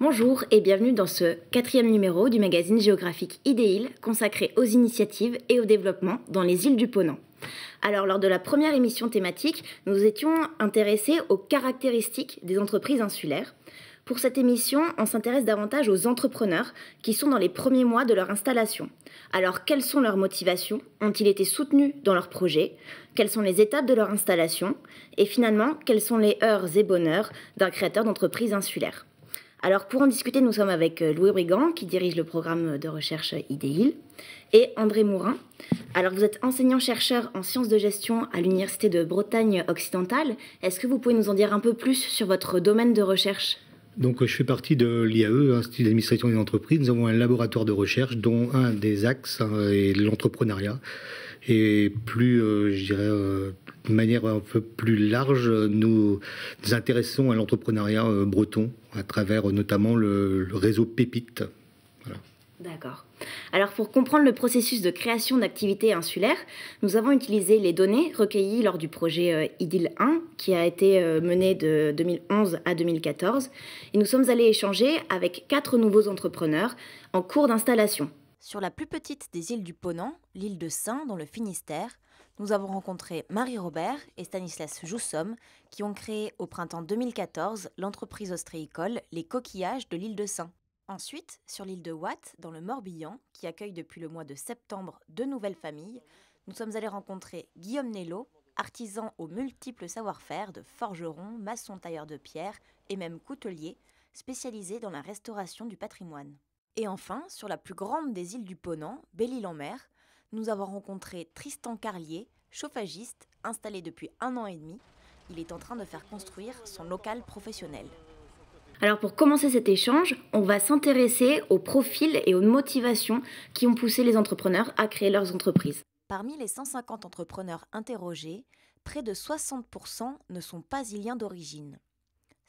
Bonjour et bienvenue dans ce 4e numéro du magazine géographique IDEIL consacré aux initiatives et au développement dans les îles du Ponant. Alors, lors de la première émission thématique, nous étions intéressés aux caractéristiques des entreprises insulaires. Pour cette émission, on s'intéresse davantage aux entrepreneurs qui sont dans les premiers mois de leur installation. Alors, quelles sont leurs motivations? Ont-ils été soutenus dans leurs projets? Quelles sont les étapes de leur installation? Et finalement, quels sont les heurts et bonheurs d'un créateur d'entreprise insulaire? Alors, pour en discuter, nous sommes avec Louis Brigand, qui dirige le programme de recherche IDEIL, et André Mourin. Alors, vous êtes enseignant-chercheur en sciences de gestion à l'Université de Bretagne occidentale. Est-ce que vous pouvez nous en dire un peu plus sur votre domaine de recherche ? Donc, je fais partie de l'IAE, Institut d'administration des entreprises. Nous avons un laboratoire de recherche dont un des axes est l'entrepreneuriat. Et plus, de manière un peu plus large, nous nous intéressons à l'entrepreneuriat breton à travers notamment le réseau Pépite. Voilà. D'accord. Alors, pour comprendre le processus de création d'activités insulaires, nous avons utilisé les données recueillies lors du projet IDEIL 1, qui a été mené de 2011 à 2014. Et nous sommes allés échanger avec 4 nouveaux entrepreneurs en cours d'installation. Sur la plus petite des îles du Ponant, l'île de Saint, dans le Finistère, nous avons rencontré Marie Robert et Stanislas Joussomme, qui ont créé au printemps 2014 l'entreprise ostréicole Les Coquillages de l'île de Saint. Ensuite, sur l'île de Watt, dans le Morbihan, qui accueille depuis le mois de septembre 2 nouvelles familles, nous sommes allés rencontrer Guillaume Nello, artisan aux multiples savoir-faire de forgeron, maçon tailleur de pierre et même coutelier, spécialisé dans la restauration du patrimoine. Et enfin, sur la plus grande des îles du Ponant, Belle-Île-en-Mer, nous avons rencontré Tristan Carlier, chauffagiste, installé depuis 1 an et demi. Il est en train de faire construire son local professionnel. Alors pour commencer cet échange, on va s'intéresser aux profils et aux motivations qui ont poussé les entrepreneurs à créer leurs entreprises. Parmi les 150 entrepreneurs interrogés, près de 60% ne sont pas iliens d'origine.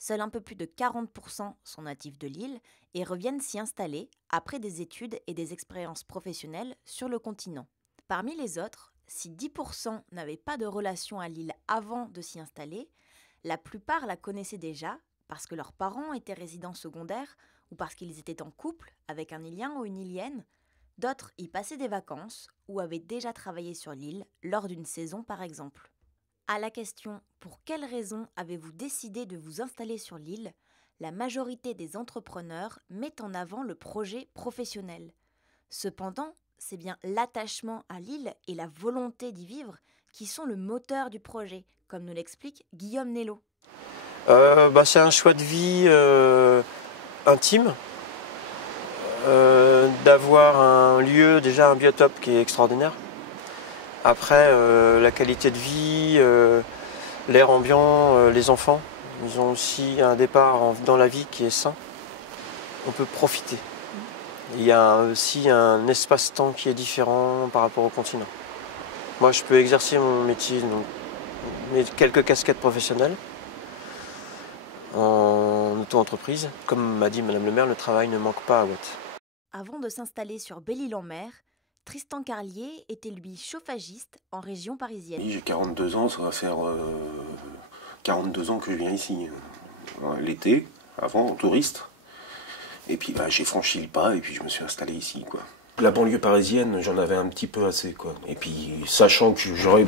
Seuls un peu plus de 40% sont natifs de l'île et reviennent s'y installer après des études et des expériences professionnelles sur le continent. Parmi les autres, si 10% n'avaient pas de relation à l'île avant de s'y installer, la plupart la connaissaient déjà parce que leurs parents étaient résidents secondaires ou parce qu'ils étaient en couple avec un Ilien ou une Ilienne. D'autres y passaient des vacances ou avaient déjà travaillé sur l'île lors d'une saison par exemple. À la question « Pour quelles raisons avez-vous décidé de vous installer sur l'île ?», la majorité des entrepreneurs met en avant le projet professionnel. Cependant, c'est bien l'attachement à l'île et la volonté d'y vivre qui sont le moteur du projet, comme nous l'explique Guillaume Nello. C'est un choix de vie intime, d'avoir un lieu, déjà un biotope qui est extraordinaire. Après, la qualité de vie, l'air ambiant, les enfants, ils ont aussi un départ dans la vie qui est sain. On peut profiter. Il y a aussi un espace-temps qui est différent par rapport au continent. Moi, je peux exercer mon métier, donc, mes quelques casquettes professionnelles en auto-entreprise. Comme m'a dit Madame le maire, le travail ne manque pas à Watt. Avant de s'installer sur Belle-Île-en-Mer, Tristan Carlier était lui chauffagiste en région parisienne. Oui, j'ai 42 ans, ça va faire 42 ans que je viens ici. L'été, avant, en touriste. Et puis j'ai franchi le pas et puis je me suis installé ici, quoi. La banlieue parisienne, j'en avais un petit peu assez, quoi. Et puis, sachant que j'aurais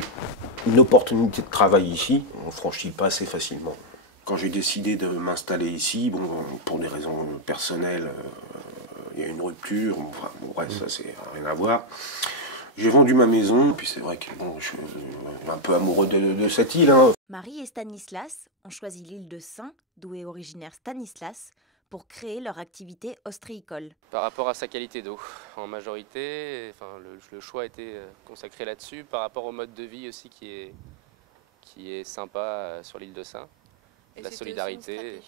une opportunité de travail ici, on franchit le pas assez facilement. Quand j'ai décidé de m'installer ici, pour des raisons personnelles, il y a une rupture, bref, ça c'est rien à voir. J'ai vendu ma maison, puis c'est vrai que je suis un peu amoureux de cette île. Marie et Stanislas ont choisi l'île de Saint, d'où est originaire Stanislas, pour créer leur activité ostréicole. Par rapport à sa qualité d'eau, en majorité, le choix a été consacré là-dessus, par rapport au mode de vie aussi qui est sympa sur l'île de Saint. Et la solidarité.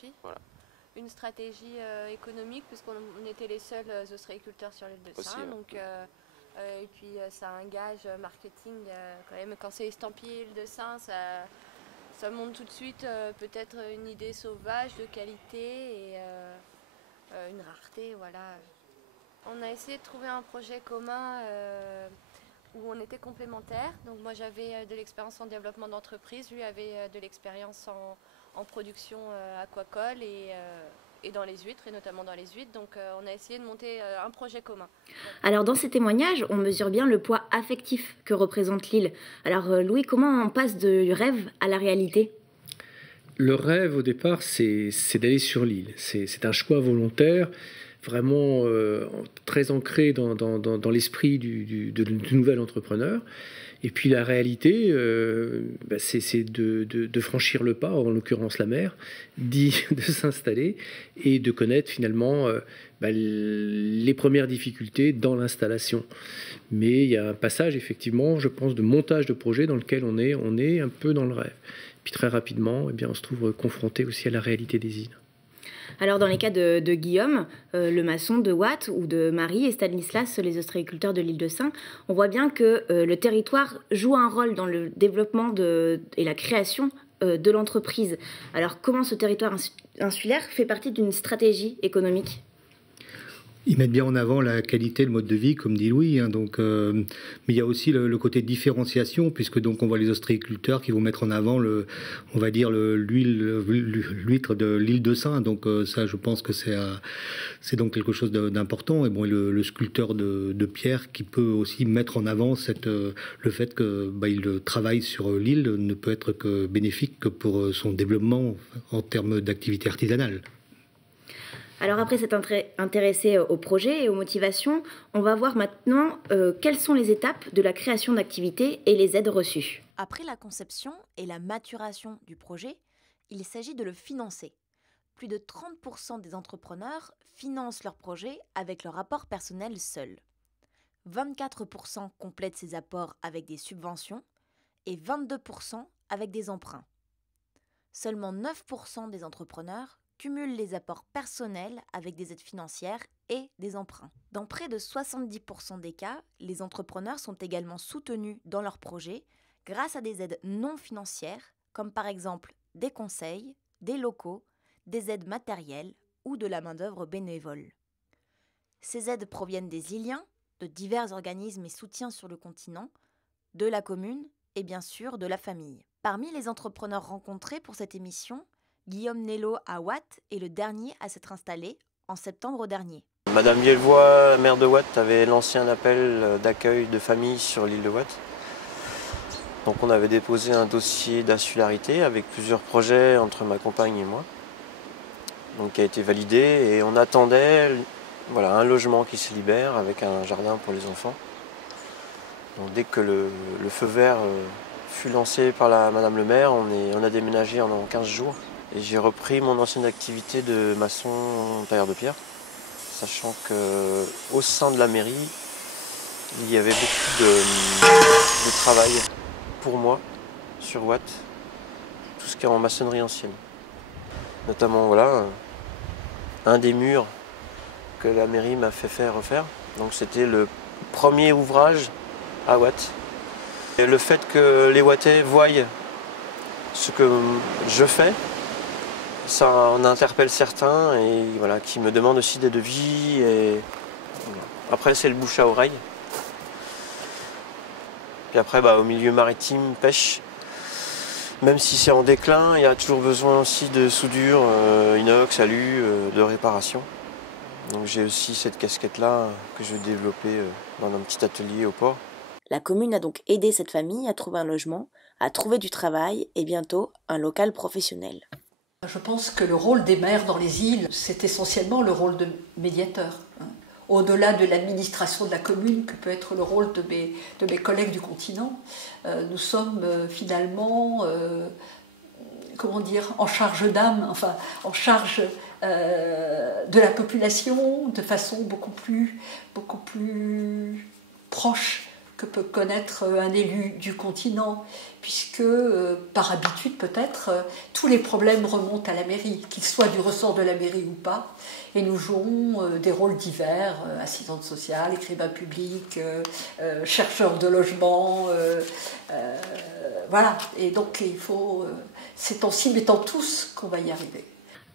Une stratégie économique, puisqu'on était les seuls ostréiculteurs sur l'île de Saint. Donc, et puis ça a un gage marketing quand même. Quand c'est estampillé l'île de Saint, ça montre tout de suite peut-être une idée sauvage de qualité et une rareté. Voilà. On a essayé de trouver un projet commun où on était complémentaires. Donc moi j'avais de l'expérience en développement d'entreprise, lui avait de l'expérience en production aquacole et et dans les huîtres, et notamment dans les huîtres. Donc on a essayé de monter un projet commun. Alors dans ces témoignages, on mesure bien le poids affectif que représente l'île. Alors Louis, comment on passe du rêve à la réalité ? Le rêve, au départ, c'est d'aller sur l'île. C'est un choix volontaire, vraiment très ancré dans l'esprit du nouvel entrepreneur. Et puis la réalité, c'est de franchir le pas, en l'occurrence la mer, de s'installer et de connaître finalement les premières difficultés dans l'installation. Mais il y a un passage, effectivement, je pense, de montage de projet dans lequel on est un peu dans le rêve. Puis très rapidement, on se trouve confronté aussi à la réalité des îles. Alors dans les cas de Guillaume, le maçon de Watt, ou de Marie et Stanislas, les ostréiculteurs de l'île de Sein, on voit bien que le territoire joue un rôle dans le développement et la création de l'entreprise. Alors comment ce territoire insulaire fait partie d'une stratégie économique ? Ils mettent bien en avant la qualité, le mode de vie, comme dit Louis. Mais il y a aussi le côté différenciation, puisque donc on voit les ostréiculteurs qui vont mettre en avant l'huître de l'île de Sein. Donc ça, je pense que c'est donc quelque chose d'important. Et bon, le sculpteur de pierre qui peut aussi mettre en avant le fait que il travaille sur l'île ne peut être que bénéfique que pour son développement en termes d'activité artisanale. Alors après s'être intéressé au projet et aux motivations, on va voir maintenant quelles sont les étapes de la création d'activités et les aides reçues. Après la conception et la maturation du projet, il s'agit de le financer. Plus de 30% des entrepreneurs financent leur projet avec leur apport personnel seul. 24% complètent ces apports avec des subventions et 22% avec des emprunts. Seulement 9% des entrepreneurs cumulent les apports personnels avec des aides financières et des emprunts. Dans près de 70% des cas, les entrepreneurs sont également soutenus dans leurs projets grâce à des aides non financières, comme par exemple des conseils, des locaux, des aides matérielles ou de la main-d'œuvre bénévole. Ces aides proviennent des Iliens, de divers organismes et soutiens sur le continent, de la commune et bien sûr de la famille. Parmi les entrepreneurs rencontrés pour cette émission, Guillaume Nello à Watt est le dernier à s'être installé en septembre dernier. Madame Vielvoix, maire de Watt, avait lancé un appel d'accueil de famille sur l'île de Watt. Donc on avait déposé un dossier d'insularité avec plusieurs projets entre ma compagne et moi. Donc qui a été validé et on attendait un logement qui se libère avec un jardin pour les enfants. Donc dès que le feu vert fut lancé par Madame le maire, on a déménagé en 15 jours. Et j'ai repris mon ancienne activité de maçon tailleur de pierre, sachant qu'au sein de la mairie, il y avait beaucoup de travail pour moi sur Watt, tout ce qui est en maçonnerie ancienne. Notamment un des murs que la mairie m'a fait faire refaire. Donc c'était le premier ouvrage à Watt. Et le fait que les Wattais voient ce que je fais, ça en interpelle certains et qui me demandent aussi des devis. Et après, c'est le bouche à oreille. Puis après, au milieu maritime, pêche, même si c'est en déclin, il y a toujours besoin aussi de soudure, inox, alu, de réparation. Donc j'ai aussi cette casquette-là que je vais développer dans un petit atelier au port. La commune a donc aidé cette famille à trouver un logement, à trouver du travail et bientôt un local professionnel. Je pense que le rôle des maires dans les îles, c'est essentiellement le rôle de médiateur. Au-delà de l'administration de la commune, que peut être le rôle de mes collègues du continent, nous sommes finalement, en charge d'âme, en charge de la population de façon beaucoup plus proche que peut connaître un élu du continent, puisque, par habitude peut-être, tous les problèmes remontent à la mairie, qu'ils soient du ressort de la mairie ou pas, et nous jouons des rôles divers, assistante sociale, écrivain public, chercheur de logement, et donc c'est en s'y mettant tous qu'on va y arriver.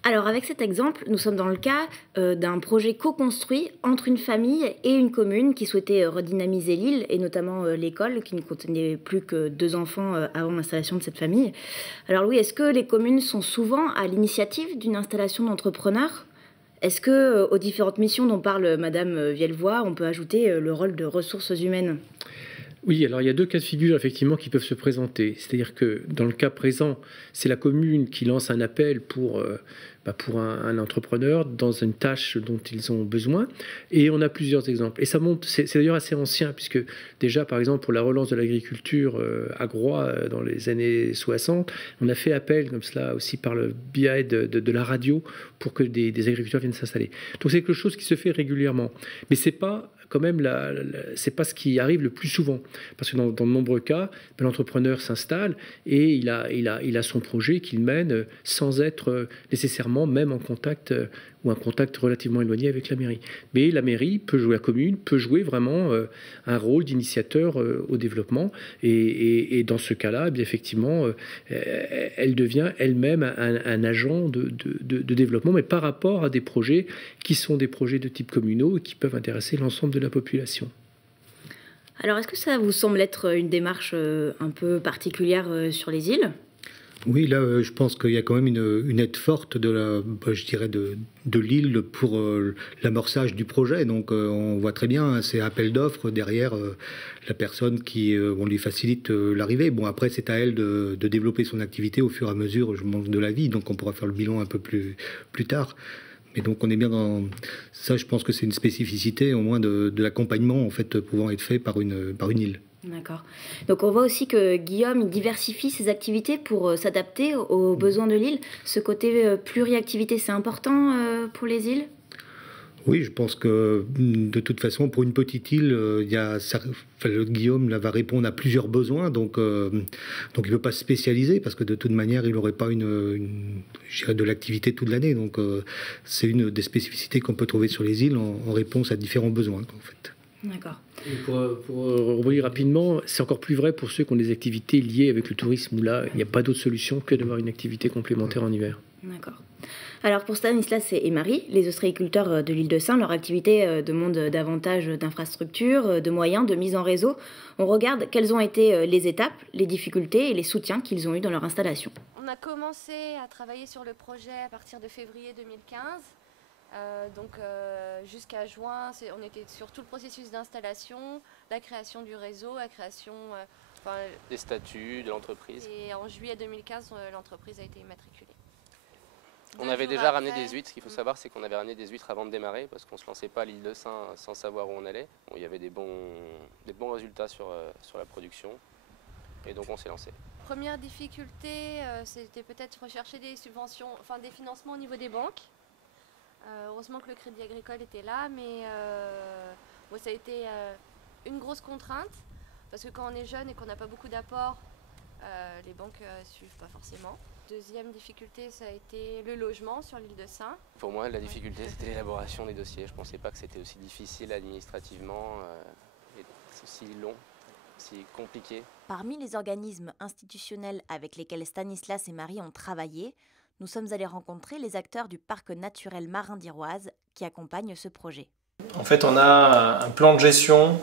Alors avec cet exemple, nous sommes dans le cas d'un projet co-construit entre une famille et une commune qui souhaitait redynamiser l'île et notamment l'école qui ne contenait plus que 2 enfants avant l'installation de cette famille. Alors Louis, est-ce que les communes sont souvent à l'initiative d'une installation d'entrepreneurs ? Est-ce que aux différentes missions dont parle Madame Vielvoye, on peut ajouter le rôle de ressources humaines ? Oui, alors il y a deux cas de figure effectivement qui peuvent se présenter. C'est-à-dire que dans le cas présent, c'est la commune qui lance un appel pour un entrepreneur dans une tâche dont ils ont besoin. Et on a plusieurs exemples. Et ça monte, c'est d'ailleurs assez ancien, puisque déjà, par exemple, pour la relance de l'agriculture à Groix dans les années 60, on a fait appel comme cela aussi par le biais de la radio pour que des agriculteurs viennent s'installer. Donc c'est quelque chose qui se fait régulièrement. Mais c'est pas quand même c'est pas ce qui arrive le plus souvent, parce que dans de nombreux cas, l'entrepreneur s'installe et il a son projet qu'il mène sans être nécessairement même en contact ou un contact relativement éloigné avec la mairie. Mais la mairie peut jouer, la commune peut jouer vraiment un rôle d'initiateur au développement et dans ce cas-là, eh bien effectivement, elle devient elle-même un agent de développement, mais par rapport à des projets qui sont des projets de type communaux et qui peuvent intéresser l'ensemble de la population. Alors, est-ce que ça vous semble être une démarche un peu particulière sur les îles ? Oui, là, je pense qu'il y a quand même une aide forte de l'île pour l'amorçage du projet. Donc, on voit très bien, c'est appel d'offres derrière la personne on lui facilite l'arrivée. Bon, après, c'est à elle de développer son activité au fur et à mesure de la vie. Donc, on pourra faire le bilan un peu plus tard. Mais donc, on est bien dans ça. Je pense que c'est une spécificité, au moins, de l'accompagnement en fait pouvant être fait par une île. D'accord. Donc on voit aussi que Guillaume il diversifie ses activités pour s'adapter aux besoins de l'île. Ce côté pluriactivité, c'est important pour les îles ? Oui, je pense que de toute façon, pour une petite île, Guillaume là, va répondre à plusieurs besoins, donc il ne peut pas se spécialiser parce que de toute manière, il n'aurait pas de l'activité toute l'année. Donc c'est une des spécificités qu'on peut trouver sur les îles en réponse à différents besoins, en fait. D'accord. Et pour rebondir rapidement, c'est encore plus vrai pour ceux qui ont des activités liées avec le tourisme, où là, il n'y a pas d'autre solution que d'avoir une activité complémentaire en hiver. D'accord. Alors pour Stanislas et Marie, les ostréiculteurs de l'île de Sein, leur activité demande davantage d'infrastructures, de moyens, de mise en réseau. On regarde quelles ont été les étapes, les difficultés et les soutiens qu'ils ont eus dans leur installation. On a commencé à travailler sur le projet à partir de février 2015. Jusqu'à juin, on était sur tout le processus d'installation, la création du réseau, la création des statuts de l'entreprise. Et en juillet 2015, l'entreprise a été immatriculée. On avait déjà ramené des huîtres. Ce qu'il faut savoir, c'est qu'on avait ramené des huîtres avant de démarrer, parce qu'on ne se lançait pas à l'île de Sein sans savoir où on allait. Bon, il y avait des bons résultats sur la production, et donc on s'est lancé. Première difficulté, c'était peut-être rechercher des subventions, des financements au niveau des banques. Heureusement que le Crédit Agricole était là, mais ça a été une grosse contrainte, parce que quand on est jeune et qu'on n'a pas beaucoup d'apports, les banques ne suivent pas forcément. Deuxième difficulté, ça a été le logement sur l'île de Sein. Pour moi, la difficulté, c'était l'élaboration des dossiers. Je ne pensais pas que c'était aussi difficile administrativement, et aussi long, aussi compliqué. Parmi les organismes institutionnels avec lesquels Stanislas et Marie ont travaillé, nous sommes allés rencontrer les acteurs du parc naturel marin d'Iroise qui accompagnent ce projet. En fait, on a un plan de gestion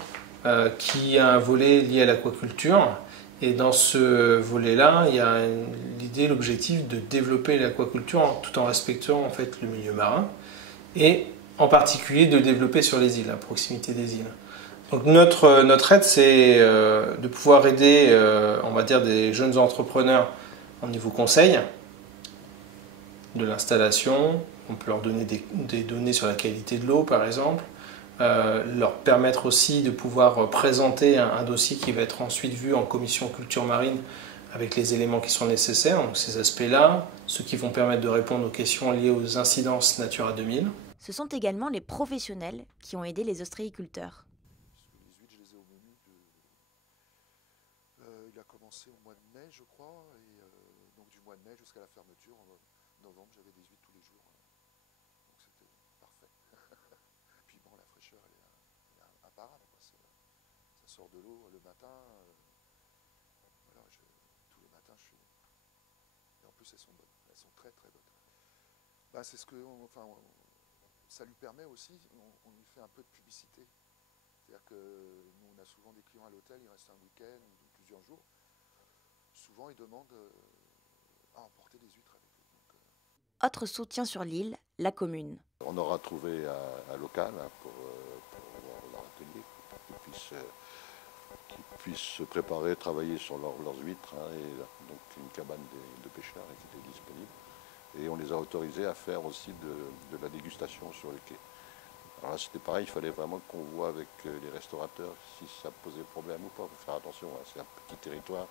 qui a un volet lié à l'aquaculture. Et dans ce volet-là, il y a l'idée, l'objectif de développer l'aquaculture tout en respectant en fait le milieu marin et en particulier de le développer sur les îles, à proximité des îles. Donc notre aide, c'est de pouvoir aider, on va dire, des jeunes entrepreneurs au niveau conseil, de l'installation. On peut leur donner des données sur la qualité de l'eau, par exemple. Leur permettre aussi de pouvoir présenter un dossier qui va être ensuite vu en commission culture marine avec les éléments qui sont nécessaires, donc ces aspects-là, ceux qui vont permettre de répondre aux questions liées aux incidences Natura 2000. Ce sont également les professionnels qui ont aidé les ostréiculteurs. Les huîtres, je les ai au menu il a commencé au mois de mai, je crois, et donc du mois de mai jusqu'à la fermeture, en novembre, j'avais des huîtres tous les jours. Donc c'était parfait. Puis bon, la fraîcheur, elle est imparable. Ça sort de l'eau le matin. Tous les matins, je suis... Et en plus, elles sont bonnes. Elles sont très très bonnes. Ben, c'est ce que... ça lui permet aussi, on lui fait un peu de publicité. C'est-à-dire que nous, on a souvent des clients à l'hôtel, ils restent un week-end ou plusieurs jours. Souvent, ils demandent à emporter des huîtres avec eux. Autre soutien sur l'île, la commune. On aura trouvé un local pour leur atelier, qu'ils puissent se préparer, travailler sur leurs huîtres, et donc une cabane de pêcheurs qui était disponible. Et on les a autorisés à faire aussi de la dégustation sur le quai. Alors là, c'était pareil, il fallait vraiment qu'on voit avec les restaurateurs si ça posait problème ou pas. Il faut faire attention, hein, c'est un petit territoire.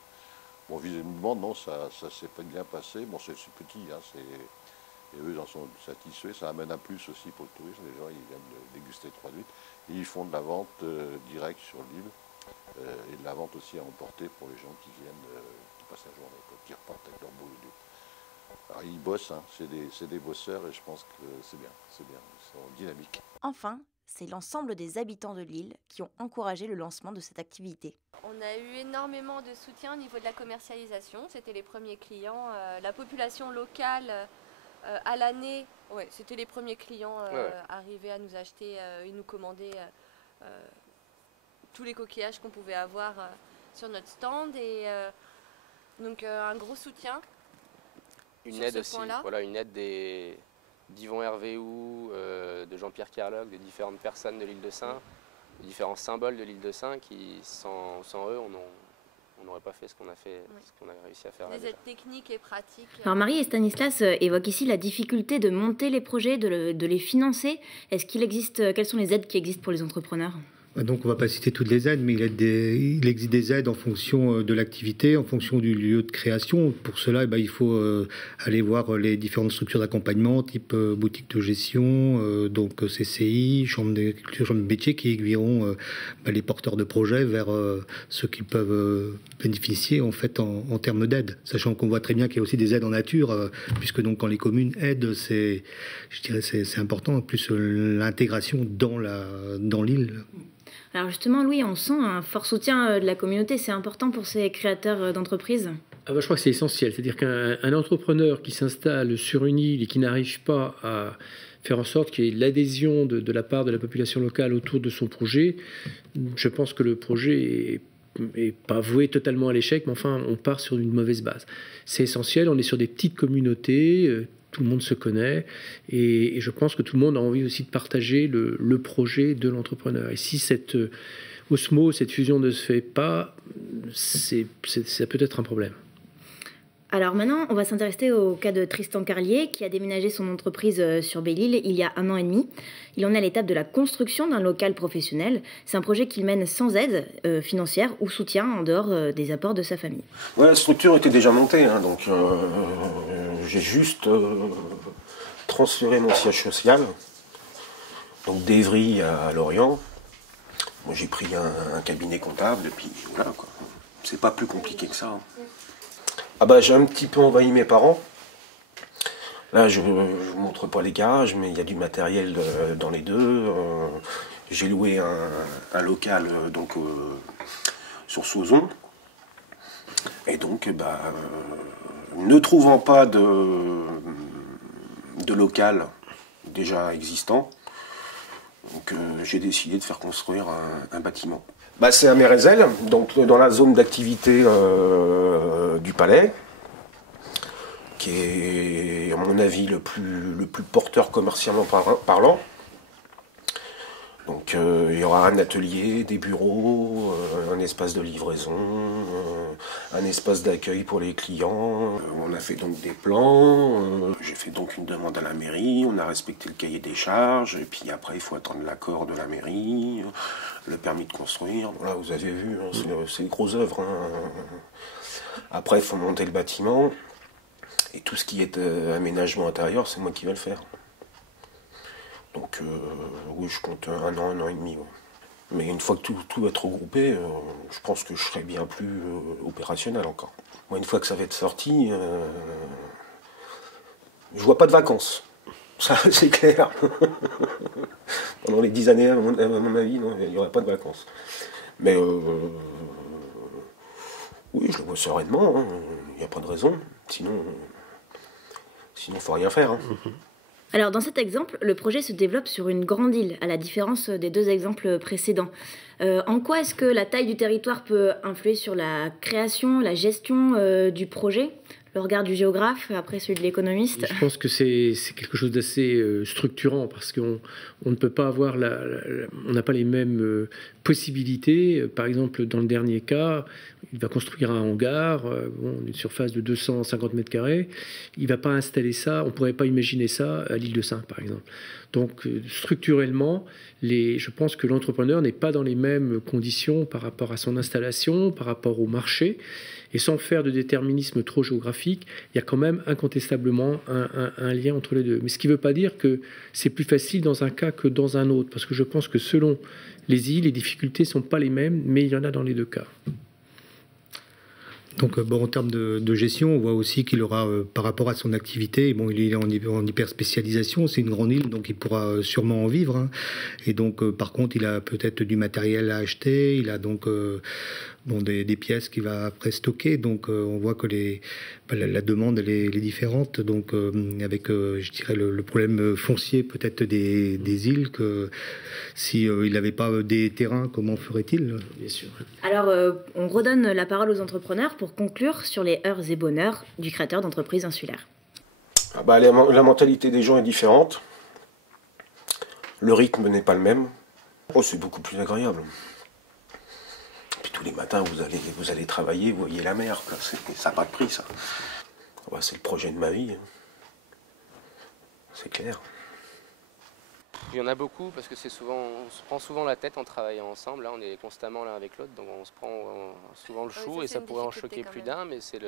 Bon, visiblement, non, ça s'est pas bien passé. Bon, c'est petit, hein, et eux en sont satisfaits. Ça amène un plus aussi pour le tourisme. Les gens, ils viennent déguster 3 huîtres. Et ils font de la vente directe sur l'île. Et de la vente aussi à emporter pour les gens qui viennent, qui passent la journée, qui repartent avec leur boulot d'huîtres. Alors, ils bossent, hein, c'est des bosseurs et je pense que c'est bien, ils sont dynamiques. Enfin, c'est l'ensemble des habitants de l'île qui ont encouragé le lancement de cette activité. On a eu énormément de soutien au niveau de la commercialisation, c'était les premiers clients. La population locale à l'année, ouais, c'était les premiers clients arrivés à nous acheter et nous commander tous les coquillages qu'on pouvait avoir sur notre stand. Et donc un gros soutien. Une aide aussi, voilà, une aide d'Yvon Hervéou, de Jean-Pierre Kerlog, de différentes personnes de l'île de Sein, de différents symboles de l'île de Sein qui, sans eux, on n'aurait pas fait ce qu'on a fait, ce qu'on a réussi à faire. Des aides techniques et pratiques. Alors Marie et Stanislas évoquent ici la difficulté de monter les projets, de les financer. Est-ce qu'il existe, quelles sont les aides qui existent pour les entrepreneurs ? Donc on ne va pas citer toutes les aides, mais il existe des aides en fonction de l'activité, en fonction du lieu de création. Pour cela, il faut aller voir les différentes structures d'accompagnement, type boutique de gestion, donc CCI, chambre d'agriculture, chambre de métier, qui aiguilleront les porteurs de projets vers ceux qui peuvent bénéficier en fait en termes d'aide. Sachant qu'on voit très bien qu'il y a aussi des aides en nature, puisque donc quand les communes aident, c'est important, plus l'intégration dans l'île. Alors justement, Louis, on sent un fort soutien de la communauté. C'est important pour ces créateurs d'entreprises ? Je crois que c'est essentiel. C'est-à-dire qu'un entrepreneur qui s'installe sur une île et qui n'arrive pas à faire en sorte qu'il y ait l'adhésion de la part de la population locale autour de son projet, je pense que le projet est pas voué totalement à l'échec, mais enfin, on part sur une mauvaise base. C'est essentiel. On est sur des petites communautés. Tout le monde se connaît et je pense que tout le monde a envie aussi de partager le projet de l'entrepreneur. Et si cette osmose, cette fusion ne se fait pas, ça peut être un problème. Alors maintenant, on va s'intéresser au cas de Tristan Carlier qui a déménagé son entreprise sur Belle-Île il y a 1 an et demi. Il en est à l'étape de la construction d'un local professionnel. C'est un projet qu'il mène sans aide financière ou soutien en dehors des apports de sa famille. Ouais, la structure était déjà montée, hein, donc j'ai juste transféré mon siège social, donc d'Evry à Lorient. Moi, j'ai pris un cabinet comptable et puis voilà, quoi. C'est pas plus compliqué que ça. Hein. J'ai un petit peu envahi mes parents. Là, je vous montre pas les garages, mais il y a du matériel dans les deux. J'ai loué un local sur Sauzon. Et donc, ne trouvant pas de local déjà existant, donc j'ai décidé de faire construire un bâtiment. C'est à Mérézel, donc dans la zone d'activité du Palais, qui est à mon avis le plus porteur commercialement parlant. Donc il y aura un atelier, des bureaux, un espace de livraison, un espace d'accueil pour les clients. On a fait donc des plans, j'ai fait donc une demande à la mairie, on a respecté le cahier des charges, et puis après il faut attendre l'accord de la mairie, le permis de construire. Voilà, vous avez vu, c'est une grosse œuvre. Hein. Après il faut monter le bâtiment, et tout ce qui est aménagement intérieur, c'est moi qui vais le faire. Donc oui, je compte 1 an, 1 an et demi. Ouais. Mais une fois que tout va être regroupé, je pense que je serai bien plus opérationnel encore. Moi, une fois que ça va être sorti, je vois pas de vacances. Ça, c'est clair. Pendant les 10 années, à mon avis, non, il n'y aurait pas de vacances. Mais oui, je le vois sereinement. Hein. Il n'y a pas de raison. Sinon, il ne faut rien faire. Hein. Alors dans cet exemple, le projet se développe sur une grande île, à la différence des 2 exemples précédents. En quoi est-ce que la taille du territoire peut influer sur la création, la gestion du projet ? le regard du géographe après celui de l'économiste? Je pense que c'est quelque chose d'assez structurant parce qu'on ne peut pas avoir on n'a pas les mêmes possibilités. Par exemple, dans le dernier cas, il va construire un hangar, une surface de 250 mètres carrés. Il ne va pas installer ça, on ne pourrait pas imaginer ça à l'île de Sein, par exemple. Donc, structurellement, je pense que l'entrepreneur n'est pas dans les mêmes conditions par rapport à son installation, par rapport au marché. Et sans faire de déterminisme trop géographique, il y a quand même incontestablement un lien entre les deux. Mais ce qui ne veut pas dire que c'est plus facile dans un cas que dans un autre, parce que je pense que selon les îles, les difficultés ne sont pas les mêmes, mais il y en a dans les deux cas. Donc, en termes de gestion, on voit aussi qu'il aura, par rapport à son activité, bon, il est en hyper spécialisation, c'est une grande île, donc il pourra sûrement en vivre. Hein. Et donc, par contre, il a peut-être du matériel à acheter, il a donc des pièces qu'il va après stocker. Donc, on voit que la demande elle est différente. Donc, avec, je dirais, le problème foncier peut-être des îles, que si il n'avait pas des terrains, comment ferait-il? Bien sûr. Alors, on redonne la parole aux entrepreneurs pour conclure sur les heures et bonheurs du créateur d'entreprise insulaire. La mentalité des gens est différente. Le rythme n'est pas le même. C'est beaucoup plus agréable. Puis tous les matins, vous allez travailler, vous voyez la mer. Ça n'a pas de prix, ça. C'est le projet de ma vie. C'est clair. Il y en a beaucoup parce que on se prend souvent la tête en travaillant ensemble. Là, on est constamment l'un avec l'autre, donc on se prend souvent le chou et ça pourrait en choquer plus d'un, mais ça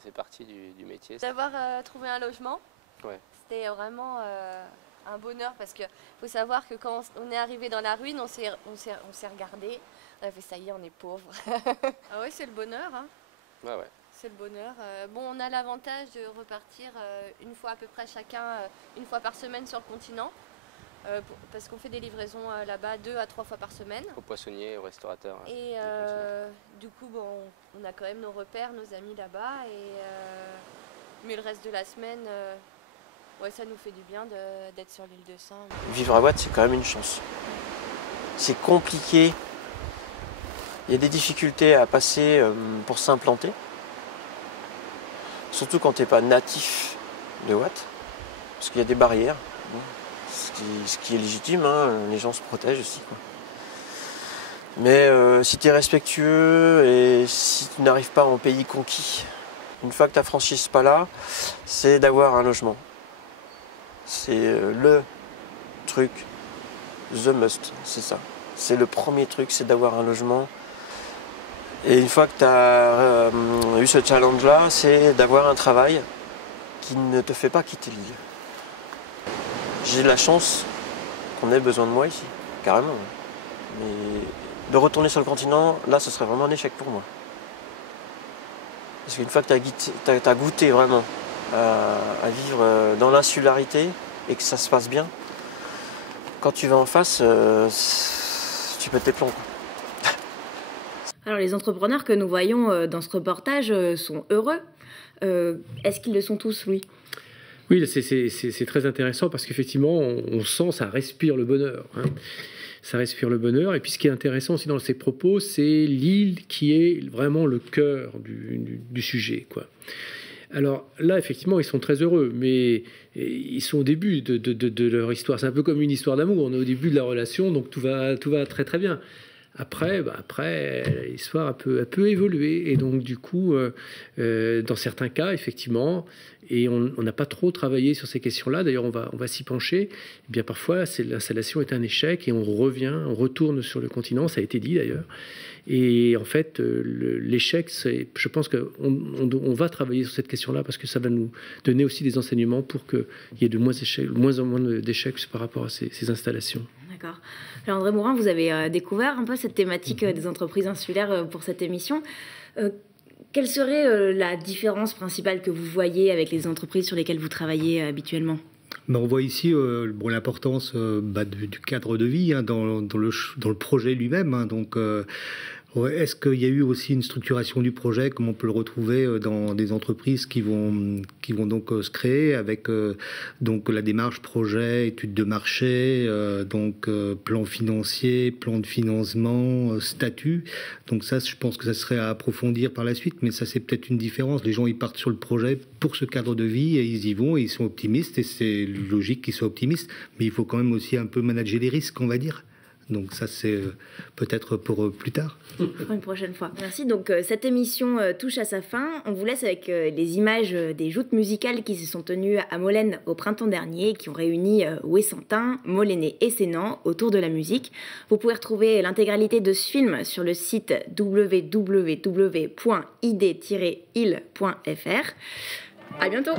fait partie du métier. D'avoir trouvé un logement, c'était vraiment un bonheur parce qu'il faut savoir que quand on est arrivé dans la ruine, on s'est regardé, on a fait ça y est, on est pauvre. Ah oui, c'est le bonheur. Hein. Ouais. C'est le bonheur. On a l'avantage de repartir une fois à peu près chacun, une fois par semaine sur le continent. Parce qu'on fait des livraisons là-bas 2 à 3 fois par semaine. Au poissonnier, au restaurateur. Et du coup, on a quand même nos repères, nos amis là-bas. Mais le reste de la semaine, ça nous fait du bien d'être sur l'île de Sein. Vivre à Watt, c'est quand même une chance. C'est compliqué. Il y a des difficultés à passer pour s'implanter. Surtout quand tu n'es pas natif de Watt. Parce qu'il y a des barrières. Ce qui est légitime, hein, les gens se protègent aussi. Quoi. Mais si tu es respectueux et si tu n'arrives pas en pays conquis, une fois que tu as franchi ce pas-là, c'est d'avoir un logement. C'est le truc, the must, c'est ça. C'est le premier truc, c'est d'avoir un logement. Et une fois que tu as eu ce challenge-là, c'est d'avoir un travail qui ne te fait pas quitter l'île. J'ai de la chance qu'on ait besoin de moi ici, carrément. Mais de retourner sur le continent, là, ce serait vraiment un échec pour moi. Parce qu'une fois que tu as goûté vraiment à vivre dans l'insularité et que ça se passe bien, quand tu vas en face, tu pètes tes plombs. Alors, les entrepreneurs que nous voyons dans ce reportage sont heureux. Est-ce qu'ils le sont tous, Louis ? Oui, c'est très intéressant parce qu'effectivement, on sent, ça respire le bonheur. Hein. Ça respire le bonheur. Et puis, ce qui est intéressant aussi dans ces propos, c'est l'île qui est vraiment le cœur du sujet, quoi. Alors là, effectivement, ils sont très heureux, mais ils sont au début de leur histoire. C'est un peu comme une histoire d'amour. On est au début de la relation, donc tout va très très bien. Après, l'histoire elle peut évoluer. Et donc, du coup, dans certains cas, effectivement, et on n'a pas trop travaillé sur ces questions-là, d'ailleurs, on va s'y pencher, eh bien, parfois, l'installation est un échec et on retourne sur le continent, ça a été dit d'ailleurs. Et en fait, l'échec, je pense qu'on va travailler sur cette question-là parce que ça va nous donner aussi des enseignements pour qu'il y ait de moins en moins d'échecs par rapport à ces installations. D'accord. Alors André Mourin, vous avez découvert un peu cette thématique des entreprises insulaires pour cette émission. Quelle serait la différence principale que vous voyez avec les entreprises sur lesquelles vous travaillez habituellement ? On voit ici l'importance du cadre de vie hein, dans le projet lui-même. Hein, donc, Ouais, est-ce qu'il y a eu aussi une structuration du projet, comme on peut le retrouver dans des entreprises qui vont donc se créer avec donc la démarche projet, étude de marché, donc plan financier, plan de financement, statut. Donc ça, je pense que ça serait à approfondir par la suite, mais ça c'est peut-être une différence. Les gens ils partent sur le projet pour ce cadre de vie et ils y vont et ils sont optimistes et c'est logique qu'ils soient optimistes, mais il faut quand même aussi un peu manager les risques, on va dire. Donc ça, c'est peut-être pour plus tard. Pour une prochaine fois. Merci. Donc cette émission touche à sa fin. On vous laisse avec les images des joutes musicales qui se sont tenues à Molène au printemps dernier et qui ont réuni Ouessantin, Molénais et Sénan autour de la musique. Vous pouvez retrouver l'intégralité de ce film sur le site www.id-il.fr. À bientôt.